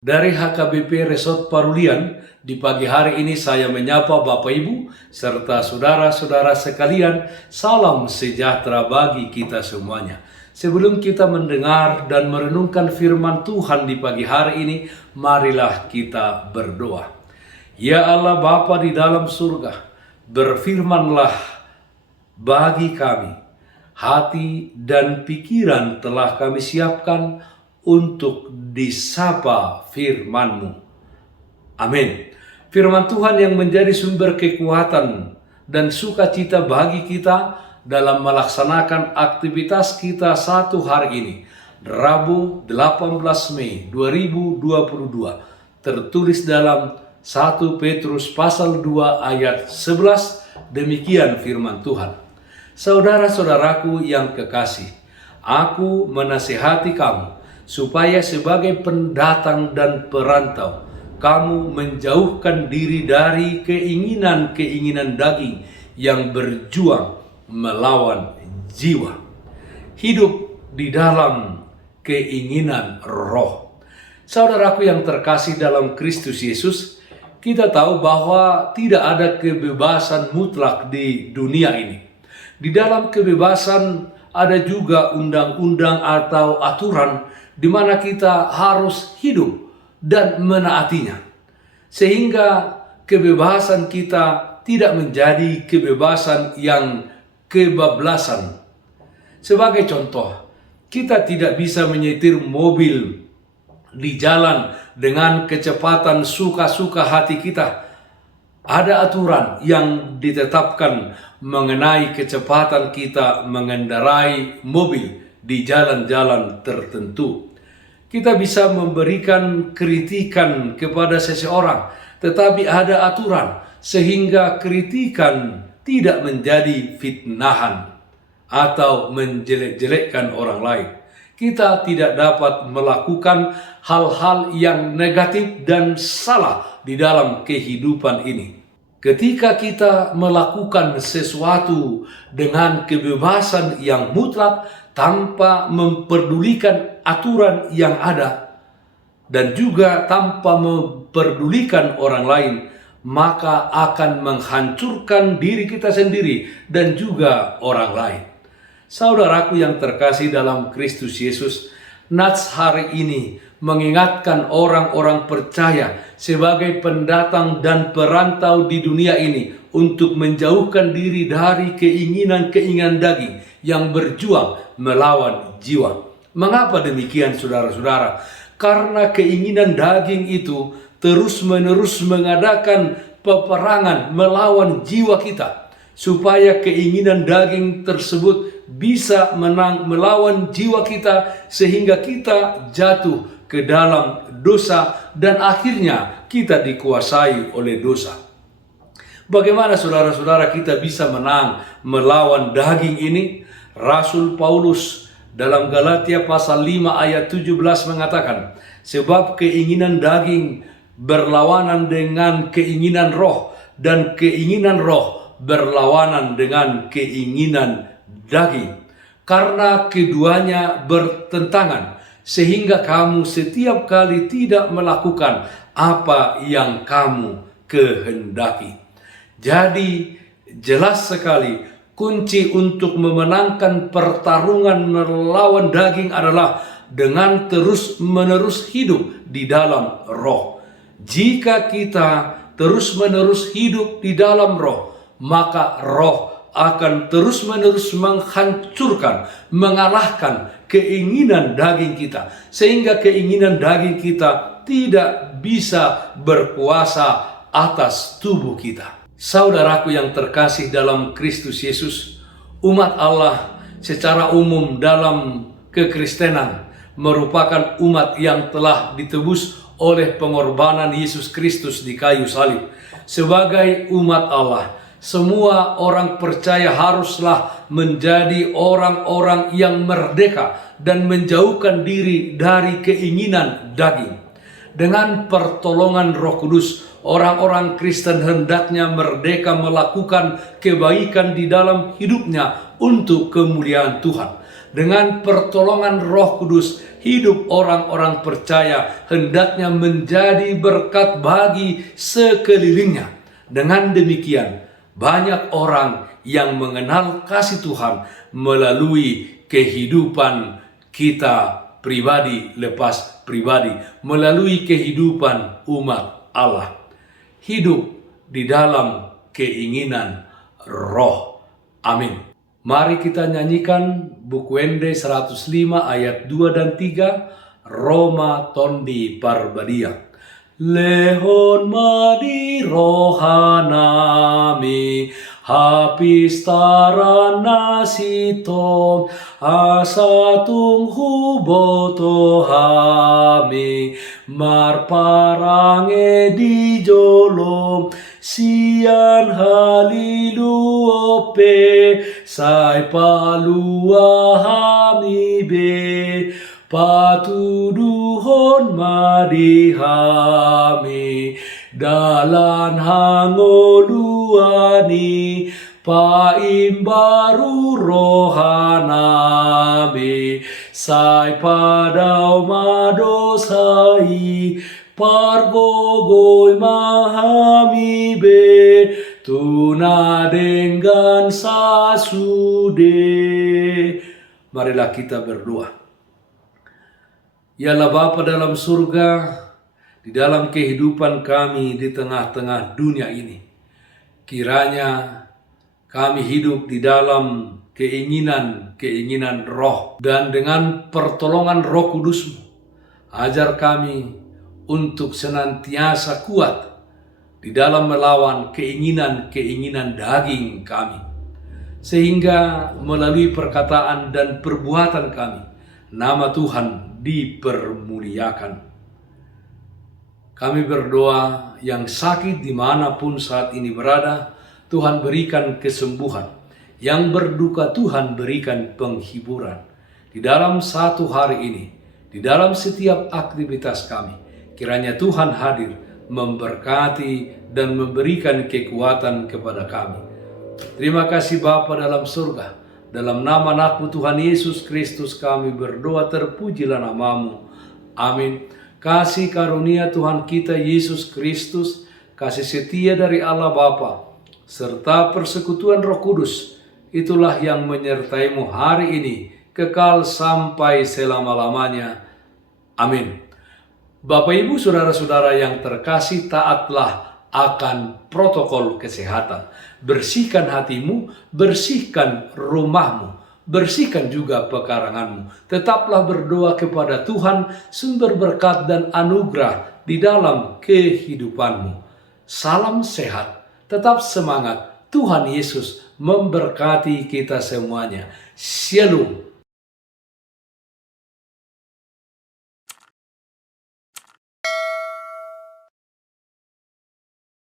Dari HKBP Resort Parulian, di pagi hari ini saya menyapa Bapak Ibu serta saudara-saudara sekalian, salam sejahtera bagi kita semuanya. Sebelum kita mendengar dan merenungkan firman Tuhan di pagi hari ini, marilah kita berdoa. Ya Allah Bapa di dalam surga, berfirmanlah bagi kami. Hati dan pikiran telah kami siapkan untuk disapa firman-Mu. Amin. Firman Tuhan yang menjadi sumber kekuatan dan sukacita bagi kita dalam melaksanakan aktivitas kita satu hari ini, Rabu 18 Mei 2022, tertulis dalam 1 Petrus pasal 2 ayat 11, demikian firman Tuhan. Saudara-saudaraku yang kekasih, aku menasihati kamu supaya sebagai pendatang dan perantau, kamu menjauhkan diri dari keinginan-keinginan daging yang berjuang melawan jiwa. Hidup di dalam keinginan roh. Saudaraku yang terkasih dalam Kristus Yesus, kita tahu bahwa tidak ada kebebasan mutlak di dunia ini. Di dalam kebebasan ada juga undang-undang atau aturan di mana kita harus hidup dan menaatinya. Sehingga kebebasan kita tidak menjadi kebebasan yang kebablasan. Sebagai contoh, kita tidak bisa menyetir mobil di jalan dengan kecepatan suka-suka hati kita. Ada aturan yang ditetapkan mengenai kecepatan kita mengendarai mobil di jalan-jalan tertentu. Kita bisa memberikan kritikan kepada seseorang, tetapi ada aturan sehingga kritikan tidak menjadi fitnahan atau menjelek-jelekkan orang lain. Kita tidak dapat melakukan hal-hal yang negatif dan salah di dalam kehidupan ini. Ketika kita melakukan sesuatu dengan kebebasan yang mutlak tanpa memperdulikan aturan yang ada dan juga tanpa memperdulikan orang lain, maka akan menghancurkan diri kita sendiri dan juga orang lain. Saudaraku yang terkasih dalam Kristus Yesus, Nats hari ini mengingatkan orang-orang percaya sebagai pendatang dan perantau di dunia ini untuk menjauhkan diri dari keinginan-keinginan daging yang berjuang melawan jiwa. Mengapa demikian, saudara-saudara? Karena keinginan daging itu terus-menerus mengadakan peperangan melawan jiwa kita, supaya keinginan daging tersebut bisa menang melawan jiwa kita sehingga kita jatuh ke dalam dosa dan akhirnya kita dikuasai oleh dosa. Bagaimana saudara-saudara kita bisa menang melawan daging ini? Rasul Paulus dalam Galatia pasal 5 ayat 17 mengatakan, sebab keinginan daging berlawanan dengan keinginan roh dan keinginan roh berlawanan dengan keinginan daging, karena keduanya bertentangan, sehingga kamu setiap kali tidak melakukan apa yang kamu kehendaki. Jadi jelas sekali kunci untuk memenangkan pertarungan melawan daging adalah dengan terus-menerus hidup di dalam roh. Jika kita terus-menerus hidup di dalam roh, maka roh akan terus-menerus menghancurkan, mengalahkan keinginan daging kita, sehingga keinginan daging kita tidak bisa berkuasa atas tubuh kita. Saudaraku yang terkasih dalam Kristus Yesus, umat Allah secara umum dalam kekristenan merupakan umat yang telah ditebus oleh pengorbanan Yesus Kristus di kayu salib. Sebagai umat Allah, semua orang percaya haruslah menjadi orang-orang yang merdeka dan menjauhkan diri dari keinginan daging. Dengan pertolongan Roh Kudus, Orang-orang Kristen hendaknya merdeka melakukan kebaikan di dalam hidupnya untuk kemuliaan Tuhan. Dengan pertolongan Roh Kudus, hidup orang-orang percaya hendaknya menjadi berkat bagi sekelilingnya. Dengan demikian, banyak orang yang mengenal kasih Tuhan melalui kehidupan kita pribadi lepas pribadi, melalui kehidupan umat Allah. Hidup di dalam keinginan Roh. Amin. Mari kita nyanyikan buku Ende 105 ayat 2 dan 3, Roma tondi parbadia. Lehon madi rohanami, hapis tarana siton, asatung huboto hami, marparange di jolom, sian haliluope, sai palua hami be, patuduhon madihami, dalan hangoluani, paimbaru rohanami, sai padau madosai, pargogoi mahami be, tuna dengan sasude. Marilah kita berdoa. Ya Bapa dalam surga, di dalam kehidupan kami di tengah-tengah dunia ini, kiranya kami hidup di dalam keinginan Roh, dan dengan pertolongan Roh Kudus-Mu, ajar kami untuk senantiasa kuat di dalam melawan keinginan daging kami, sehingga melalui perkataan dan perbuatan kami, nama Tuhan dipermuliakan. Kami berdoa yang sakit dimanapun saat ini berada, Tuhan berikan kesembuhan. Yang berduka Tuhan berikan penghiburan. Di dalam satu hari ini, di dalam setiap aktivitas kami, kiranya Tuhan hadir memberkati dan memberikan kekuatan kepada kami. Terima kasih Bapa dalam surga. Dalam nama anak-Mu Tuhan Yesus Kristus kami berdoa, terpujilah nama-Mu. Amin. Kasih karunia Tuhan kita Yesus Kristus, kasih setia dari Allah Bapa, serta persekutuan Roh Kudus, itulah yang menyertai-Mu hari ini, kekal sampai selama-lamanya. Amin. Bapak Ibu Saudara-saudara yang terkasih, taatlah akan protokol kesehatan. Bersihkan hatimu, bersihkan rumahmu, bersihkan juga pekaranganmu. Tetaplah berdoa kepada Tuhan, sumber berkat dan anugerah di dalam kehidupanmu. Salam sehat, tetap semangat. Tuhan Yesus memberkati kita semuanya. Shalom.